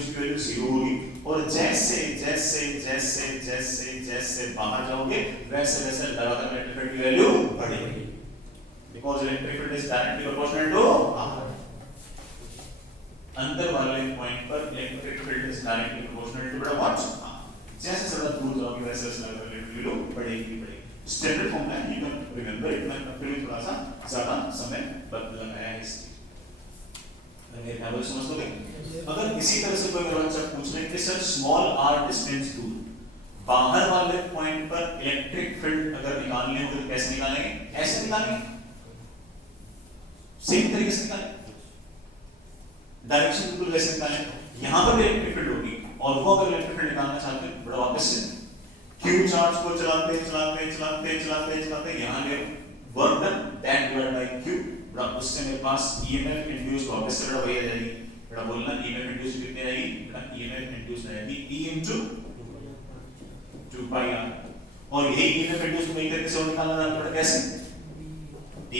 Induce की value 0 होगी और जैसे जैसे जैसे जैसे जैसे बाहर जाओगे वैसे वैसे लगातार इलेक्ट्रिक फील्ड की वैल्यू बढ़ेगी because electric field is directly proportional to बाहर। अंदर वाले पॉइंट पर electric field is directly proportional to what, जैसे ज्यादा दूर जाओगे वैसे वैसे लगातार इलेक्ट्रिक फील्ड बढ़ेगी बढ़ेगी। स्टैंडर्ड फॉर्मूला है, यू कैन रिमेंबर इट, मैं फिर भी थोड़ा सा ज्यादा समय लगाया है इसलिए। मेरे ख्याल से समझ लोगे। अगर इसी तरह से कोई बच्चा पूछ ले कि सर स्मॉल आर डिस्टेंस दूर बाहर वाले पॉइंट पर इलेक्ट्रिक फील्ड अगर निकालने हो तो कैसे निकालेंगे? ऐसे निकालेंगे, सेम तरीके से निकालेंगे, डायरेक्शन बिल्कुल वैसे निकालेंगे। यहां पर भी इलेक्ट्रिक फील्ड होगी और वो अगर इलेक्ट्रिक फील्ड निकालना चाहते हैं बड़ा वापस से क्यू चार्ज को चलाते चलाते चलाते चलाते चलाते यहां ले work done that divide by Q, बड़ा उससे मेरे पास ईएमएफ इंड्यूस वापस से बड़ा वही आ जाएगी। बड़ा बोलना ईएमएफ इंड्यूस कितनी आएगी? बड़ा ईएमएफ इंड्यूस आएगी E into 2 pi r और यही ईएमएफ इंड्यूस को एक तरीके से और निकालना है बड़ा कैसे? d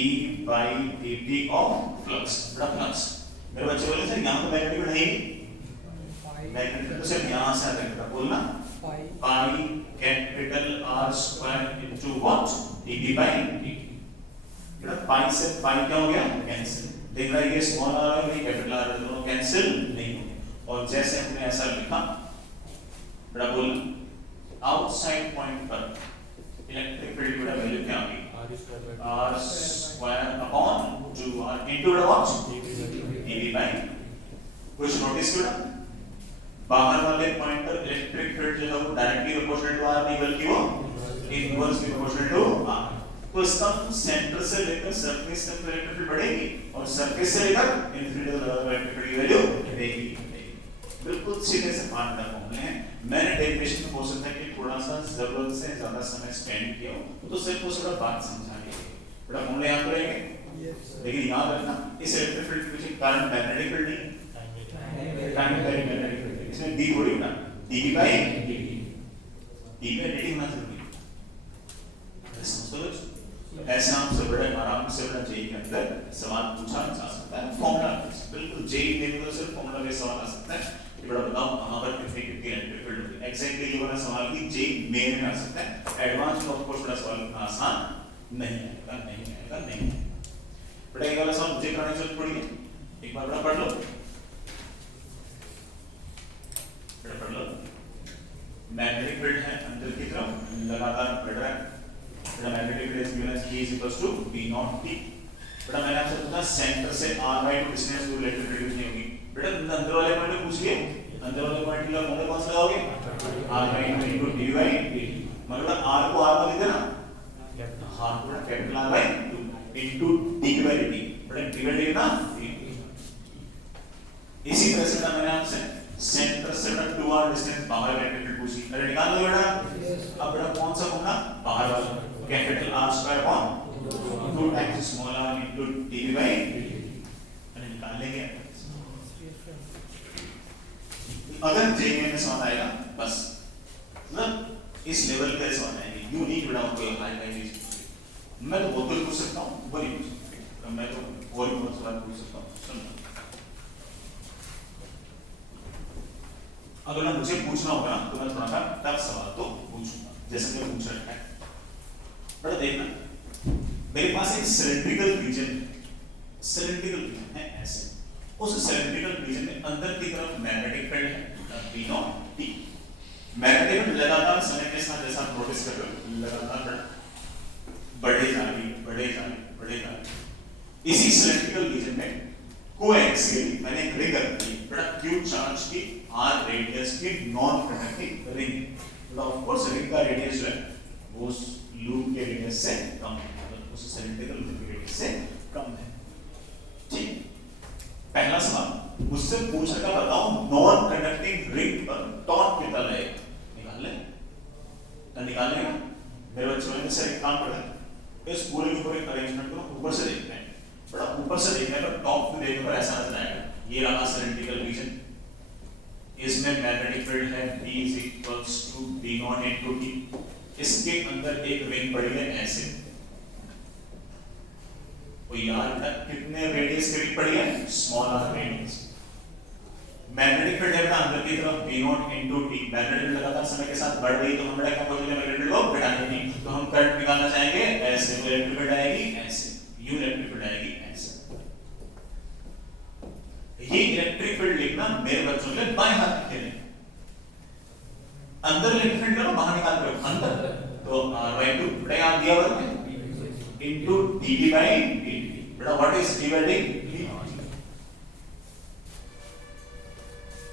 by dt of flux, बड़ा फ्लक्स। मेरे बच्चे बोले सर यहां तो मैग्नेटिक फील्ड है ही, मैग्नेटिक फील्ड तो सिर्फ यहां से आता है, बोलना pi capital R square into what dv by dt। बेटा पाई से पाई क्या हो गया? कैंसिल। देख रहा है ये स्मॉल r है ये कैपिटल R है, दोनों कैंसिल नहीं होंगे। और जैसे हमने ऐसा लिखा बेटा बोलना आउटसाइड पॉइंट पर इलेक्ट्रिक फील्ड की वैल्यू क्या होगी? R square upon 2r into what dv by। कुछ नोटिस किया? बाहर वाले पॉइंट पर इलेक्ट्रिक फील्ड जो है वो डायरेक्टली प्रोपोर्शनल टू r नहीं बल्कि वो इनवर्सली प्रोपोर्शनल टू r। तो इसका सेंटर से लेकर सरफेस तक इलेक्ट्रिक फील्ड बढ़ेगी और सरफेस से लेकर इन्फिनिटी तक इलेक्ट्रिक फील्ड की वैल्यू बढ़ेगी। बिल्कुल सीधे से फार्मूला फॉर्मूले हैं। मैंने डेरिवेशन में हो सकता है कि थोड़ा सा जरूरत से ज्यादा समय स्पेंड किया हो तो सिर्फ वो थोड़ा बात समझाने के लिए बड़ा फॉर्मूले याद रहेंगे। लेकिन याद रखना इस इलेक्ट्रिक फील्ड के पीछे कारण मैग्नेटिक फील्ड नहीं, कारण मैग्नेटिक फील्ड इसमें d थोड़ी ना dv by dt, d by dt होना जरूरी है। समझ लो ऐसे आपसे बड़ा आराम से बड़ा जेई के अंदर सवाल पूछा जा सकता है फॉर्मूला बिल्कुल जेई में तो सिर्फ फॉर्मूला में सवाल आ सकता है कि बड़ा बताओ कहां पर कितनी कितनी इलेक्ट्रिक फील्ड होगी। एग्जैक्टली ये वाला सवाल भी जेई में आ सकता है। एडवांस में ऑफ कोर्स बड़ा सवाल इतना आसान नहीं है। बड़ा ये वाला सवाल मुझे करने की जरूरत पड़ी है, एक बार बड़ा पढ़ लो, बड़ा पढ़ लो। मैग्नेटिक फील्ड है अंदर की तरफ लगातार बढ़ रहा है। बेटा magnetic field is given as E is equals to B naught T। बेटा मैंने आपसे पूछा सेंटर से R by डिस्टेंस दूर इलेक्ट्रिक फील्ड कितनी होगी? बेटा अंदर वाले पॉइंट को पूछ लिए, अंदर वाले पॉइंट का फॉर्मूला कौन सा लगाओगे? R by into dv by dt। मतलब R को R में लिख देना, हां बेटा capital R by 2 into dv by dt। बेटा dv by dt ना इसी तरह से मैंने आपसे सेंटर से 2r डिस्टेंस बाहर इलेक्ट्रिक फील्ड पूछी, अरे निकाल लो बेटा। अब बेटा कौन सा फॉर्मूला? बाहर वाला capital R square upon 2 times small r into dv by dt। अरे निकाल लेंगे। अगर जेईई में समझ आएगा बस मतलब इस लेवल पे समझ आएगी, यू नीड बेटा कोई हाई वैल्यूज। मैं तो बहुत कुछ पूछ सकता हूं, वो नहीं पूछ सकता मैं, तो और भी बहुत सवाल पूछ सकता हूं। सुनना अगर मुझे पूछना होगा तो मैं थोड़ा सा टफ सवाल तो पूछूंगा जैसे मैं पूछ रखा है। बड़ा देखना मेरे पास एक सिलेंड्रिकल रीजन है ऐसे, उस सिलेंड्रिकल रीजन में अंदर की तरफ मैग्नेटिक फील्ड है B naught T। Magnetic field लगातार समय के साथ जैसा आप नोटिस कर रहे हो लगातार बढ़े जा रही। इसी सिलेंड्रिकल रीजन में कोएक्सियल मैंने एक रिंग रखी बड़ा क्यू चार्ज की r रेडियस की non conducting ring. Of course ring का रेडियस जो है वो उस लूप के रेडियस से कम है, मतलब उस सिलेंड्रिकल लूप के रेडियस से कम है। ठीक, पहला सवाल मुझसे पूछ रहा बताओ नॉन कंडक्टिंग रिंग पर टॉर्क कितना लगेगा? निकाल लेगा मेरे बच्चों ने सर एक काम करा इस पूरे के पूरे अरेंजमेंट को ऊपर से देखते हैं। बड़ा ऊपर से देखने पर टॉप पे देखने पर ऐसा नजर आएगा, ये रहा सिलेंड्रिकल रीजन, इसमें मैग्नेटिक फील्ड है B is equals to B naught into T। इसके अंदर एक रिंग पड़ी है ऐसे, तो यार कितने रेडियस की रिंग पड़ी है? Small r radius. Magnetic field है बेटा अंदर की तरफ V not into T। Magnetic field लगातार समय के साथ बढ़ रही तो हम बेटा क्या बोलेंगे मैग्नेटिक फील्ड को घटाने नहीं, तो हम करंट निकालना चाहेंगे ऐसे, तो इलेक्ट्रिक फील्ड आएगी ऐसे, यू इलेक्ट्रिक फील्ड आएगी ऐसे। ये इलेक्ट्रिक फील्ड लिखना मेरे बच्चों के बाएं हाथ में खेलें। अंदर इलेक्ट्रिक फील्ड करो, बाहर निकाल रहे हो अंदर, तो R/2 बेटा यहां दिया हुआ है इनटू dV by dt। बेटा व्हाट इज डिवाइडिंग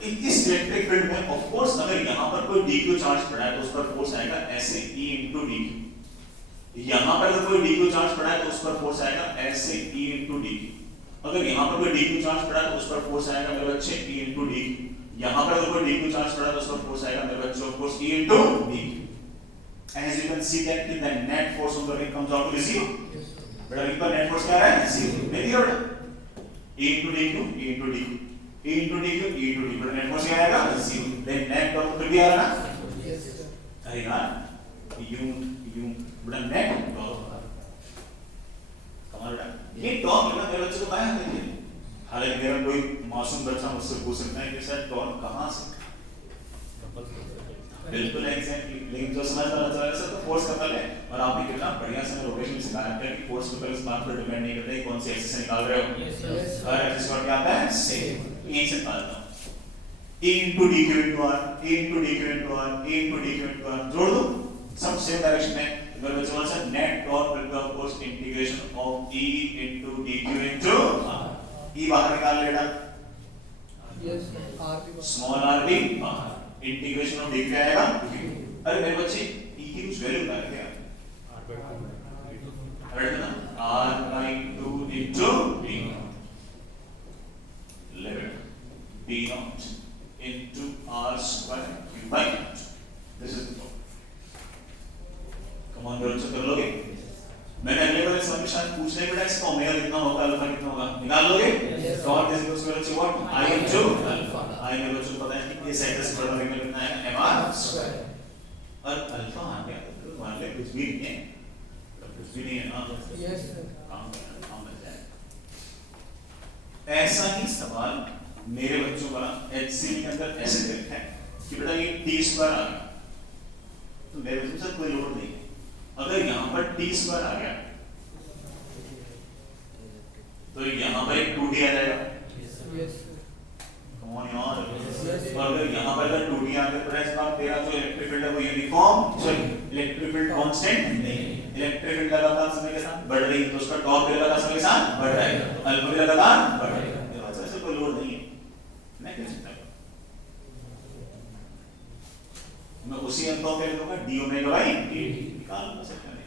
इस इलेक्ट्रिक फील्ड में ऑफ कोर्स अगर यहां पर कोई dq चार्ज पड़ा है तो उस पर फोर्स आएगा ऐसे E into dq। यहां पर अगर कोई dq चार्ज पड़ा है तो उस पर फोर्स आएगा ऐसे E into dq। अगर यहां पर कोई dq चार्ज पड़ा है तो उस पर फोर्स आएगा मेरे बच्चे E into dq। यहां पर अगर कोई dq चार्ज पड़ा है तो उस पर फोर्स आएगा मेरे बच्चे of course E into dq। As you can see that the net force on the ring comes out to be 0। बेटा रिंग पर नेट फोर्स क्या है 0। नहीं दिया बेटा E into dq, E into dq, E into dq, E into dq। Net force क्या आएगा 0। Then net torque फिर भी आ रहा ना, यस सर आएगा u बेटा नेट टॉर्क। कमाल बेटा ये टॉर्क बेटा मेरे बच्चे को पाया है। हालांकि मेरा कोई मासूम बच्चा मुझसे पूछ सकता है कि सर टॉर्क कहां से, बिल्कुल एग्जैक्टली, लेकिन जो समझदार बच्चा है सर तो फोर्स का पल है। और आपने कितना बढ़िया से रोटेशन सिखाया है कि फोर्स के ऊपर इस बात पर डिपेंड नहीं करता है कौन सी एक्सिस से निकाल रहे हो। यस हर एक्सिस पर क्या आता है सेम, यहीं से निकालता हूं E into dq into r, E into dq into r, E into dq into r जोड़ दो सब सेम डायरेक्शन में। तो मेरे बच्चों का net torque will be of course integration of E into dq into r। E बाहर निकाल लेना, यस r भी स्मॉल r भी बाहर, इंटीग्रेशन ऑफ dq आएगा। अरे मेरे बच्चे E की कुछ वैल्यू बता क्या r ना r/2 into d limit b naught into r square q by naught। This is the problem। Come on बच्चों कर लोगे? मैंने अगले वाले सवाल में शायद पूछने बेटा इसका ओमेगा कितना होगा अल्फा कितना होगा निकाल लोगे। Torque is equal to what I into अल्फा। I मेरे बच्चों को पता है कि इस साइड से बड़ा एंगल कितना है mr स्क्वायर। और अल्फा आ गया तो मान ले कुछ भी नहीं है, कुछ भी नहीं है ना, यस सर काम कर जाए। ऐसा ही सवाल मेरे बच्चों का HCM के अंदर ऐसे लिखा है कि बेटा ये t स्क्वायर आ गया, तो मेरे बच्चों से कोई लोड नहीं है। अगर यहाँ पर t स्क्वायर आ गया तो यहाँ पर एक 2d आ जाएगा, यस कम ऑन यार। और अगर यहाँ पर अगर 2d आ गया तो इस बार तेरा जो इलेक्ट्रिक फील्ड है वो uniform, sorry electric field constant नहीं है। इलेक्ट्रिक फील्ड लगातार समय के साथ बढ़ रही है तो उसका टॉर्क भी लगातार समय के साथ बढ़ रहा है, तो अल्फा भी लगातार बढ़ रहा है। ऐसे कोई लोड नहीं है, मैं क्या चिंता करूं, मैं उसी अंकों पे लिखूंगा d ओमेगा बाई dt निकाल ना सकता है।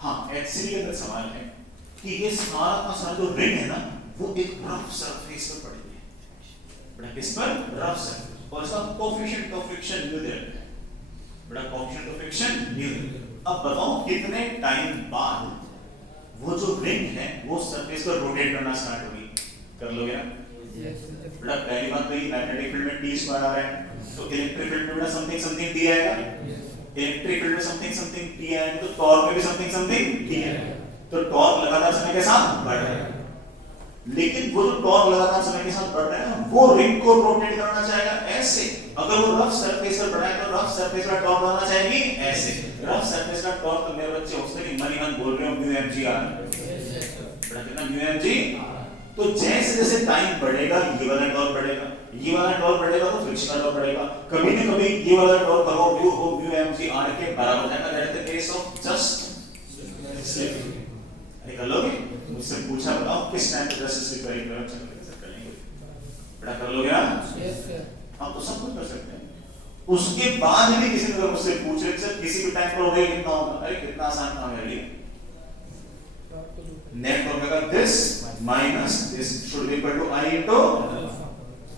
हाँ HCM के अंदर सवाल है कि ये सारा का सारा जो रिंग है ना वो एक रफ सरफेस पर पड़ी है, बड़ा किस पर रफ सरफेस, और इसका कोएफिशिएंट ऑफ फ्रिक्शन न्यू दे रखा है, बड़ा कोएफिशिएंट ऑफ फ्रिक्शन न्यू। अब बताओ कितने टाइम बाद वो जो रिंग है वो सरफेस पर रोटेट करना स्टार्ट होगी, कर लोगे ना? बेटा पहली बात तो ये मैग्नेटिक फील्ड में t स्क्वायर आ रहा है तो इलेक्ट्रिक फील्ड में बेटा समथिंग समथिंग t आएगा, इलेक्ट्रिक फील्ड में समथिंग समथिंग t आएगा तो टॉर्क में भी समथिंग समथिंग t आएगा। तो टॉर्क लगातार समय के साथ बढ़ रहा है, लेकिन वो जो टॉर्क लगातार समय के साथ बढ़ रहा है वो रिंग को रोटेट करना चाहेगा ऐसे। अगर वो रफ सरफेस पर बढ़ा है तो रफ सरफेस का टॉर्क बनाना चाहेगी ऐसे। रफ सरफेस का टॉर्क तो मेरे बच्चे उसने कि मन बोल रहे हो μmg आ बेटा कितना μmg। तो जैसे जैसे टाइम बढ़ेगा ये वाला टॉर्क बढ़ेगा, ये वाला टॉर्क बढ़ेगा तो फ्रिक्शन का टॉर्क बढ़ेगा, कभी न कभी ये वाला टॉर्क का व्यू हो μmg r के बराबर जाएगा। That is the case of just slip. निकाल लोगे? मुझसे पूछा बताओ किस टाइम पे जस्ट स्लिप करेंगे, चलो कैसे करेंगे बेटा, कर लोगे ना? यस सर हम तो सब कुछ कर सकते हैं। उसके बाद भी किसी ने मुझसे पूछ रहे सर किसी भी टाइम पर ओमेगा कितना होगा, अरे कितना आसान काम है ये। Net omega this minus this should be equal to I into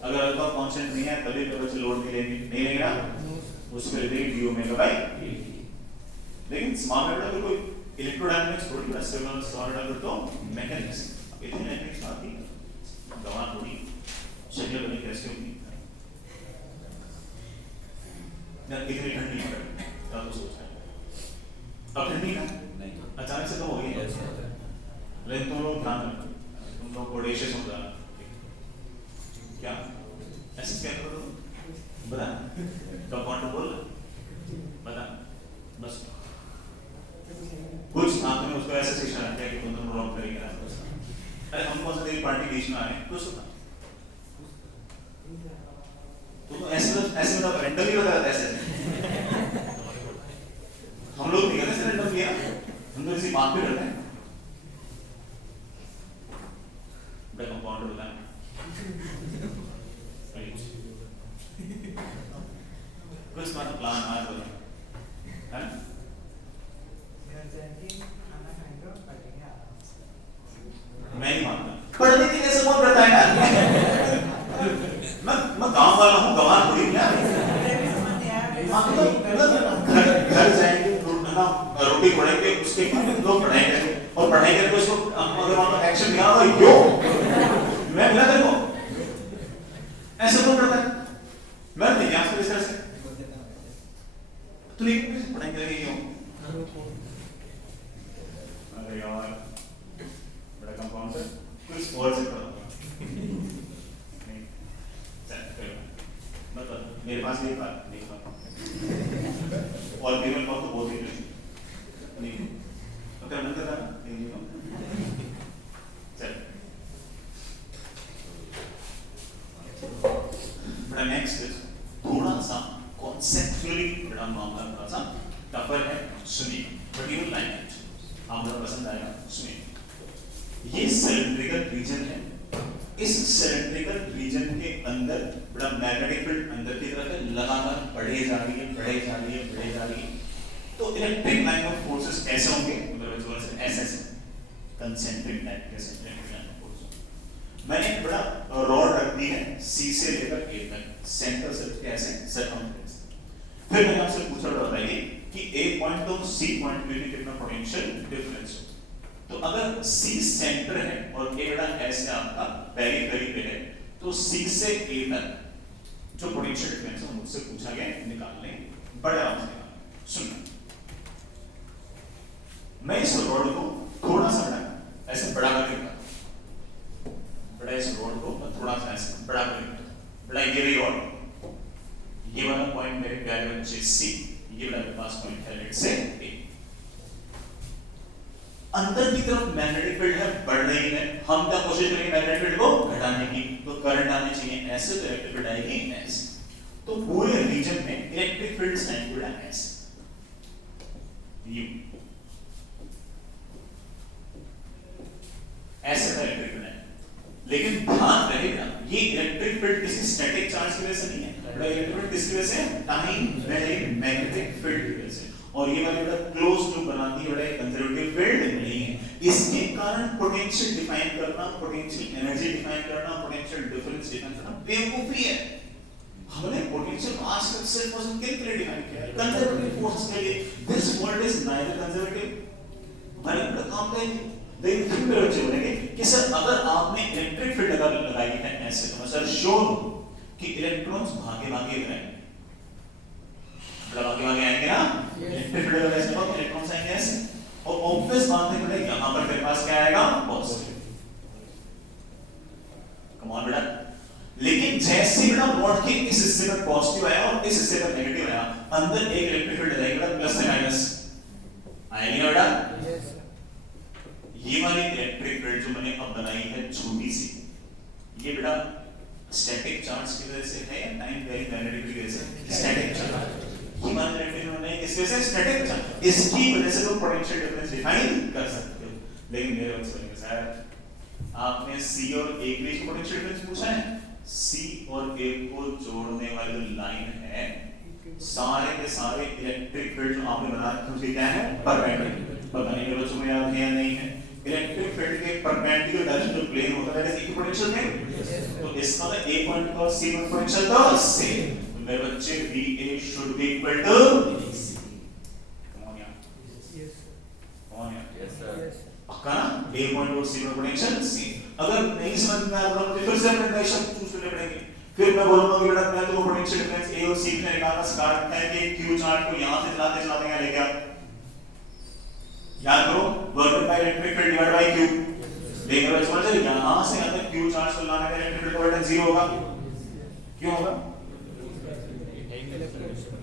अगर अल्फा कांस्टेंट नहीं है तभी तो बच्चे लोड नहीं लेंगे ना, उसको ले देंगे d ओमेगा बाई dt। लेकिन स्मॉल में बेटा कोई इलेक्ट्रोडायनामिक्स थोड़ी ना, सिविल सॉलिड अगर तो मैकेनिक्स इतनी मैकेनिक्स आती है दवा थोड़ी शक्ल बनी कैसे होगी ना, इतनी ठंडी है तब तो सोचता है अब ठंडी ना नहीं अचानक से तो हो गई। लेकिन तुम लोग ध्यान रखो, तुम लोग ऑडेशियस हो जाना क्या ऐसे क्या करो बता कंपाउंडर बोल बता बस कुछ आपने उसको ऐसे शिक्षा दिया कि तुम दोनों रॉन्ग करेंगे ना अरे हम कौन सा तेरी पार्टी बीच में आ रहे हैं कुछ होता तो ऐसे मतलब रैंडम ही होता है ऐसे हम लोग नहीं करते रैंडम किया हम तो इसी बात पे करते हैं बड़ा कंपाउंडर होता है कुछ तुम्हारा प्लान आज होगा है मैं नहीं मानता पढ़ने के लिए सब पढ़ता है यार मैं गांव वाला हूँ गवार थोड़ी क्या घर जाएंगे रोटी पढ़ेंगे उसके बाद लोग पढ़ाई करेंगे और पढ़ाई करके उसको अगर वहां एक्शन दिया तो यो मैं मिला तेरे को ऐसे कौन पढ़ता है मैं नहीं क्या इस तरह से तू नहीं पढ़ाई करेंगे क्यों अरे यार बड़ा कंपाउंडर कुछ और से पढ़ा नहीं चल मतलब मेरे पास ये बात नहीं और पेमेंट तो बहुत ही नहीं तो क्या मन कर रहा नहीं चल बड़ा नेक्स्ट थोड़ा सा कॉन्सेप्चुअली बड़ा मामला थोड़ा सा टफर है सुनिए but you will like it आपको पसंद आएगा सुनिए ये सिलेंड्रिकल रीजन है इस सिलेंड्रिकल रीजन के अंदर बड़ा मैग्नेटिक फील्ड अंदर की तरफ लगातार बढ़े जा रही है तो इलेक्ट्रिक लाइन ऑफ फोर्सेस ऐसे होंगे मतलब ऐसे कंसेंट्रिक टाइप के सिलेंड्रिकल लाइन ऑफ फोर्स मैंने एक बड़ा रॉड रख दी है सी से लेकर ए तक सेंटर से कैसे सरकमफ्रेंस फिर मैंने आपसे पूछा बताइए कि ए पॉइंट तो सी पॉइंट में भी कितना पोटेंशियल डिफरेंस हो तो अगर C सेंटर है और A बड़ा ऐसे आपका पेरिफेरी पे है तो C से A तक जो पोटेंशियल डिफरेंस है मुझसे पूछा गया निकालने बड़े आराम से सुनना मैं इस रॉड को थोड़ा सा बड़ा ऐसे बड़ा करके बड़ा इस रॉड को थोड़ा सा ऐसे बड़ा करके बड़ा ये रॉड ये वाला पॉइंट मेरे प्यारे बच्चे C ये वाला पास पॉइंट है लेट्स से A अंदर की तरफ मैग्नेटिक फील्ड है बढ़ रही है हम क्या कोशिश करेंगे मैग्नेटिक फील्ड को घटाने की तो करंट आने चाहिए ऐसे तो इलेक्ट्रिक फील्ड आएगी ऐसे तो पूरे रीजन में इलेक्ट्रिक फील्ड साइन जुड़ा है ऐसे यू ऐसे का इलेक्ट्रिक फील्ड है लेकिन ध्यान रहेगा ये इलेक्ट्रिक फील्ड किसी स्टैटिक चार्ज की वजह से नहीं है बड़ा इलेक्ट्रिक फील्ड किसकी वजह से टाइम मैग्नेटिक फील्ड की वजह से और ये वाली बड़ा क्लोज लूप बनाती है बड़ा कंजर्वेटिव फील्ड नहीं है इसके कारण पोटेंशियल डिफाइन करना पोटेंशियल एनर्जी डिफाइन करना पोटेंशियल डिफरेंस डिफाइन करना बेवकूफी है हमने पोटेंशियल आज तक सिर्फ और सिर्फ किन के लिए डिफाइन किया है कंजर्वेटिव फोर्सेस के लिए this world is neither conservative हमारे बड़ा काम का लेकिन फिर मेरे बच्चे बोलेंगे कि सर अगर आपने इलेक्ट्रिक फील्ड लगाई है ऐसे तो मैं सर श्योर हूं कि इलेक्ट्रॉन्स भागे भागे रहेंगे आगे आएंगे ना इलेक्ट्रिक फील्ड का ऐसे बहुत इलेक्ट्रॉन्स आएंगे ऐसे और ऑब्वियस बात है बेटा यहां पर तेरे पास क्या आएगा पॉजिटिव कम ऑन बेटा लेकिन जैसे बेटा रॉड के इस हिस्से में पॉजिटिव आया और इस हिस्से में नेगेटिव आया अंदर एक इलेक्ट्रिक फील्ड आएगी बेटा प्लस से माइनस आएगी ना बेटा ये वाली इलेक्ट्रिक फील्ड जो मैंने अब बनाई है छोटी सी ये बेटा स्टैटिक चार्ज की वजह से है या टाइम वेरी मैग्नेटिक की वजह से स्टैटिक चार्ज इसके से स्टैटिक चार्ज इसकी वजह से लोग पोटेंशियल डिफरेंस डिफाइन कर सकते हो लेकिन मेरे बच्चे ने सर आपने C और A के बीच पोटेंशियल डिफरेंस पूछा है C और A को जोड़ने वाली लाइन है सारे के सारे इलेक्ट्रिक फील्ड जो आपने बनाया उसके क्या है परपेंडिकुलर पता नहीं मेरे बच्चों को याद है या नहीं है इलेक्ट्रिक फील्ड के परपेंडिकुलर डायरेक्शन जो प्लेन होता है दैट इज इक्विपोटेंशियल प्लेन तो इसका मतलब A पॉइंट का C पॉइंट पोटेंशियल तो सेम मेरे बच्चे VA should be equal to VC come on यार yes sir पक्का ना A पॉइंट और C पॉइंट पोटेंशियल सेम अगर नहीं समझ में आ रहा तो फिर से अपने डायरेक्शन चूज करने पड़ेंगे फिर मैं बोलूंगा कि बेटा मैं तो पोटेंशियल डिफरेंस A और C में निकालना स्टार्ट है कि Q चार्ज को यहां से चलाते चलाते यहां लेके आओ याद करो work by electric field divide by Q लेकिन अगर समझ यहां से यहां तक Q चार्ज को लाना है इलेक्ट्रिक फील्ड का वोल्टेज 0 होगा Q क्यों होगा?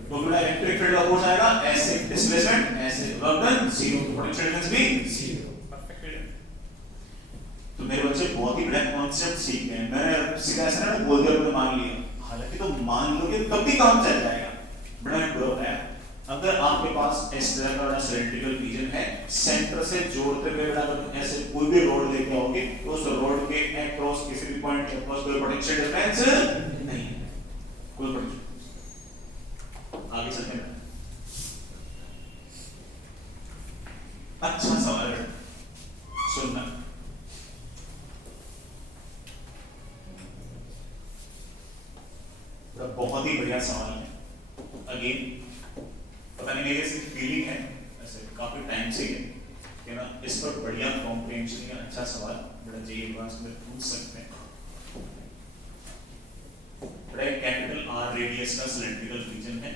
तो बेटा इलेक्ट्रिक फील्ड का फोर्स आएगा ऐसे डिस्प्लेसमेंट ऐसे वर्क डन जीरो, तो पोटेंशियल डिफरेंस भी जीरो। परफेक्ट है। तो मेरे बच्चे बहुत ही बड़ा कॉन्सेप्ट सीख गए। मैंने सीधा ऐसा ना बोल दिया तो मान लिया, हालांकि तो मान लोगे तब भी काम चल जाएगा। बड़ा बुरा है अगर आपके पास इस तरह का सिलेंड्रिकल रीजन है, सेंटर से जोड़ते हुए बेटा ऐसे कोई भी रोड लेके आओगे तो उस रोड के अक्रॉस किसी भी पॉइंट के अक्रॉस कोई पोटेंशियल डिफरेंस नहीं है, कोई पोटेंशियल। आगे चलते हैं। अच्छा सवाल सुनना, बहुत ही बढ़िया सवाल है। अगेन पता नहीं मेरे से फीलिंग है ऐसे काफी टाइम से है कि ना इस पर बढ़िया कॉम्प्रिहेंशन या अच्छा सवाल बड़ा जी एडवांस में पूछ सकते हैं। बड़ा कैपिटल आर रेडियस का सिलेंड्रिकल रीजन है,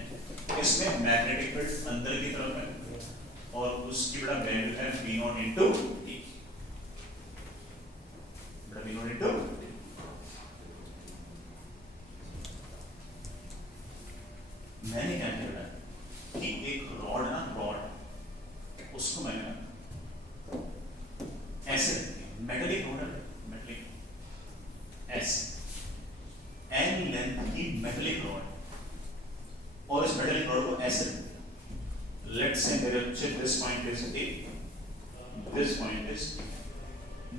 इसमें मैग्नेटिक फील्ड अंदर की तरफ है और उसकी बड़ा वैल्यू है V0 into T। बड़ा V0 into T। मैंने क्या किया कि एक रॉड ना रॉड उसको मैंने ऐसे मेटलिक रॉड है, मेटलिक ऐसे n लेंथ की मेटलिक रॉड और इस मेटलिक रॉड को ऐसे लेट्स से मेरे बच्चे this point is A, this point is,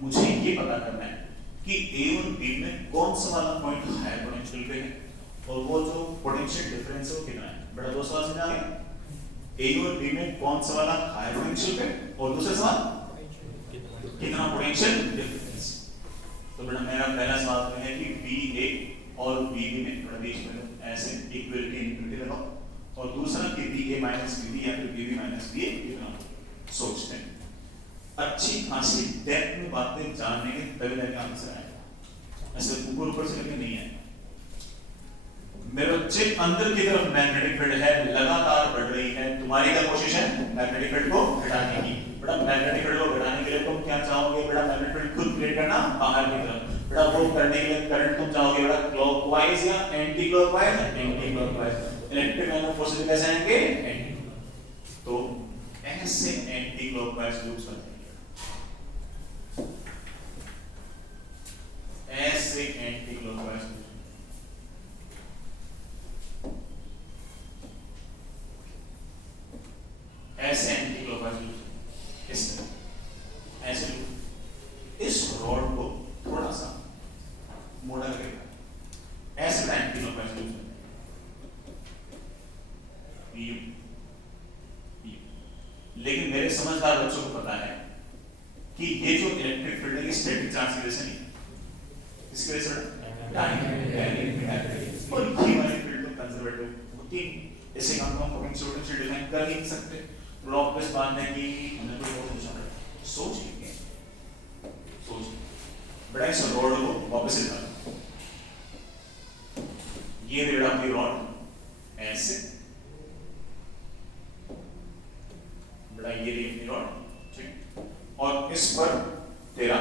मुझे ये पता करना है कि A और B में कौन सा वाला पॉइंट हायर पोटेंशियल पे है और वो जो पोटेंशियल डिफरेंस है वो कितना है। बड़ा दो सवाल समझ आ गया, A और B में कौन सा वाला हायर पोटेंशियल पे और दूसरा सवाल कितना पोटेंशियल डिफरेंस। तो बेटा मेरा पहला सवाल तो है कि BA और BB में थोड़ा बीच में ऐसे इक्वलिटी इनइक्वलिटी लगाओ और दूसरा कि BA माइनस BB या फिर BB माइनस BA कितना सोचते हैं। अच्छी खासी डेप्थ में बातें जानने के तभी जाके आंसर आएगा, ऐसे ऊपर ऊपर से लेके नहीं है। मेरे बच्चे अंदर की तरफ मैग्नेटिक फील्ड है लगातार बढ़ रही है, तुम्हारी क्या कोशिश है मैग्नेटिक फील्ड को घटाने की। बेटा मैग्नेटिक फील्ड को घटाने के लिए तुम क्या चाहोगे बेटा, मैग्नेटिक फील्ड खुद क्रिएट करना बाहर की तरफ। बेटा वो करने के लिए करंट तुम चाहोगे बेटा क्लॉकवाइज या anti clockwise, anti clockwise. Electric line of force कैसे आएंगे एंटी, तो ऐसे एंटी क्लॉकवाइज लूप्स बनेंगे, ऐसे एंटी क्लॉकवाइज ऐसे एंटी क्लॉकवाइज लूप, इस तरह ऐसे लूप। इस रॉड को थोड़ा सा मोड़ा करेगा, ऐसे एंटी क्लॉकवाइज लूप। लेकिन मेरे समझदार बच्चों को पता है कि ये जो इलेक्ट्रिक फील्ड है ये स्टैटिक चार्ज की वजह से नहीं, इसकी वजह से डायनेमिक और ये वाली फील्ड तो कंजर्वेटिव होती है, ऐसे काम को हम पोटेंशियल डिफाइन कर नहीं सकते। ब्लॉक पे बात है कि हमने तो बहुत सोचा, सोच लेंगे, सोच बड़ा इस रॉड को वापस निकाल, ये रेड आपकी रॉड ऐसे बड़ा ये रेड रॉड ठीक, और इस पर तेरा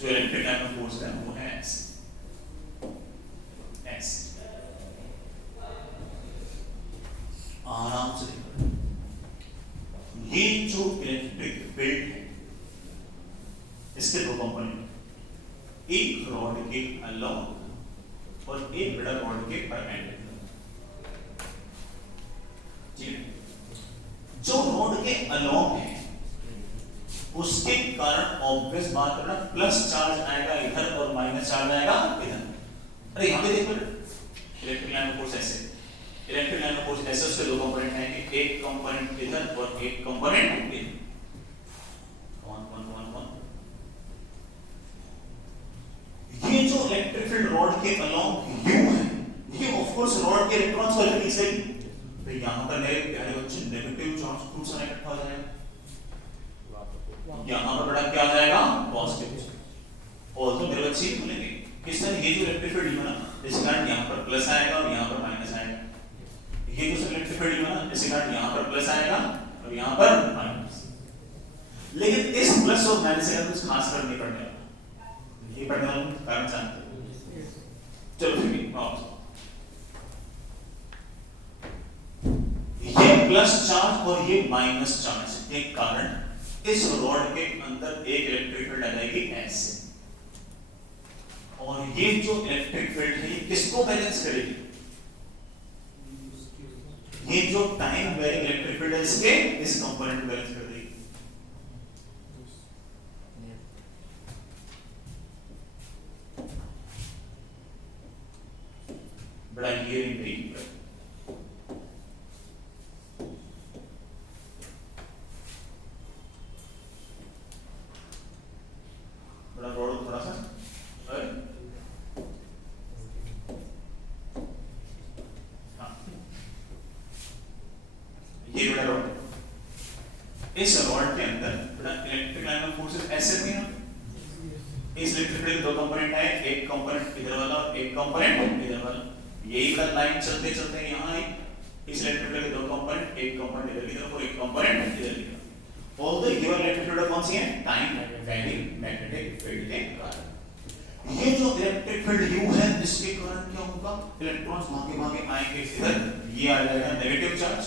जो इलेक्ट्रिक लाइन ऑफ फोर्स है वो है ऐसे ऐसे आराम से देखो। ये जो इलेक्ट्रिक फील्ड है इसके दो कंपोनेंट, एक रॉड के अलोंग और एक बड़ा रॉड के परपेंडिकुलर। ठीक है, जो रॉड के अलोंग है उसके कारण ऑब्वियस बात करना प्लस चार्ज आएगा इधर और माइनस चार्ज आएगा इधर। अरे यहां पे देखो इलेक्ट्रिक लाइन ऑफ फोर्स ऐसे, इलेक्ट्रिक लाइन ऑफ फोर्स ऐसे उसके दो कंपोनेंट हैं, एक कंपोनेंट इधर और एक कंपोनेंट इधर। कौन कौन कौन कौन? ये जो इलेक्ट्रिक फील्ड रॉड के अलोंग यू है, ये ऑफ कोर्स रॉड के इलेक्ट्रॉन्स को लेकर इसलिए तो यहां पर मेरे प्यारे बच्चे नेगेटिव चार्ज खूब सारा इकट्ठा हो जाएगा, यहां पर बड़ा क्या आ जाएगा पॉजिटिव। और तो मेरे बच्चे बोलेंगे किस तरह ये जो इलेक्ट्रिक फील्ड बना इस कारण यहां पर प्लस आएगा और यहां पर माइनस आएगा, ये जो इलेक्ट्रिक फील्ड बना इस कारण यहां पर प्लस आएगा और यहां पर माइनस। लेकिन इस प्लस और माइनस से कुछ खास फर्क नहीं पड़ने वाला, ये पढ़ने वाला कारण जानते हो। चलो फिर ये प्लस चार्ज और ये माइनस चार्ज के कारण इस रॉड के अंदर एक इलेक्ट्रिक फील्ड आ जाएगी ऐसे, और ये जो इलेक्ट्रिक फील्ड है ये किसको बैलेंस करेगी? ये जो टाइम वेरिंग इलेक्ट्रिक फील्ड है इसके इस कंपोनेंट को बैलेंस कर देगी। बड़ा ये इंट्रिग है। बड़ा रोड थोड़ा सा ये बड़ा रॉड, इस रॉड के अंदर बड़ा इलेक्ट्रिक लाइन ऑफ फोर्सेस ऐसे थे ना, इस इलेक्ट्रिक फील्ड के दो कंपोनेंट है, एक कंपोनेंट इधर वाला और एक कंपोनेंट इधर वाला, यही बड़ा लाइन चलते चलते यहाँ आई, इस इलेक्ट्रिक फील्ड के दो कंपोनेंट, एक कंपोनेंट इधर की तरफ और एक कंपोनेंट इधर की तरफ। All the given electric field कौन सी है? टाइम वेरिंग मैग्नेटिक फील्ड के कारण। ये जो इलेक्ट्रिक फील्ड U है इसके कारण क्या होगा? इलेक्ट्रॉन्स भागे भागे आएंगे इधर, ये आ जाएगा नेगेटिव चार्ज,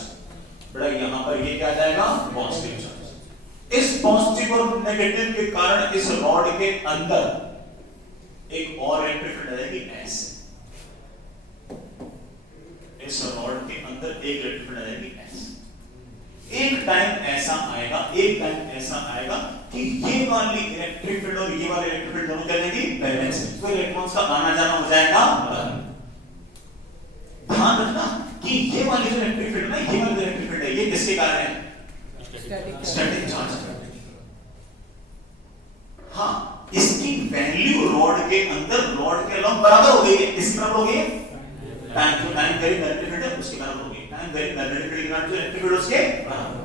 बड़ा यहाँ पर ये क्या आ जाएगा? Positive charge. इस पॉजिटिव और नेगेटिव के कारण इस रॉड के अंदर एक और इलेक्ट्रिक फील्ड आ जाएगी ऐसे, इस रॉड के अंदर एक इलेक्ट्रिक फील्ड आ जाएगी ऐसे। एक टाइम ऐसा आएगा कि ये वाली इलेक्ट्रिक फील्ड और ये वाली इलेक्ट्रिक फील्ड दोनों क्या जाएंगी? बैलेंस, तो इलेक्ट्रॉन्स का आना जाना हो जाएगा बंद। ध्यान रखना कि ये वाली जो इलेक्ट्रिक फील्ड है, ये वाली जो इलेक्ट्रिक फील्ड है, ये किसके कारण है? Static charge. हाँ, इसकी वैल्यू रॉड के अंदर रॉड के अलॉन्ग बराबर हो गई है, किसके बराबर हो गई है? टाइम वेरी मैग्नेटिक फील्ड है उसके बराबर हो गई, टाइम वेरी मैग्नेटिक फील्ड के कारण जो इलेक्ट्रिक फील्ड उसके बराबर।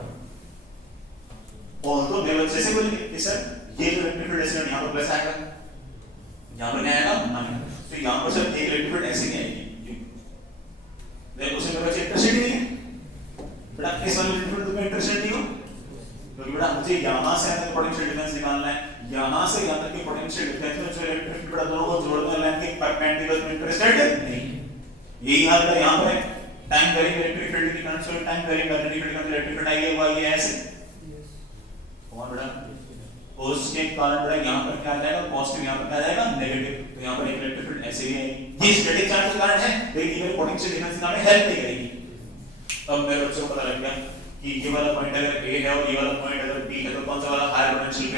और तो लेवल से बोलेंगे कि सर ये जो इलेक्ट्रिक फील्ड ऐसे यहां पर प्लस आएगा, यहां पर क्या आएगा? माइनस। तो यहां पर सर एक इलेक्ट्रिक फील्ड ऐसे नहीं आएगी, देखो उसमें मेरे पास इंटरेस्ट नहीं है बेटा, इस वाले इलेक्ट्रिक फील्ड में इंटरेस्ट नहीं हो, क्योंकि बेटा मुझे यहां से आने का पोटेंशियल डिफरेंस निकालना है, यहां से यहां तक के पोटेंशियल डिफरेंस में जो इलेक्ट्रिक फील्ड बेटा दोनों को जोड़ने लाइन के परपेंडिकुलर में इंटरेस्टेड नहीं। यही हाल है यहां पर, टाइम वेरिंग इलेक्ट्रिक फील्ड की कारण से टाइम वेरिंग मैग्नेटिक फील्ड का इलेक्ट्रिक फील्ड आई है वो आई है ऐसे, और बेटा उसके कारण बेटा यहां पर क्या आ जाएगा? पॉजिटिव, यहां पर क्या आ जाएगा? नेगेटिव, तो यहां पर एक इलेक्ट्रिक फील्ड ऐसे ही आएगी। ये स्टैटिक चार्ज के कारण है, लेकिन ये पोटेंशियल डिफरेंस निकालने हेल्प नहीं करेगी। अब मेरे बच्चों को पता लग गया कि ये वाला पॉइंट अगर A है और ये वाला पॉइंट अगर B है तो कौन सा वाला हायर पोटेंशियल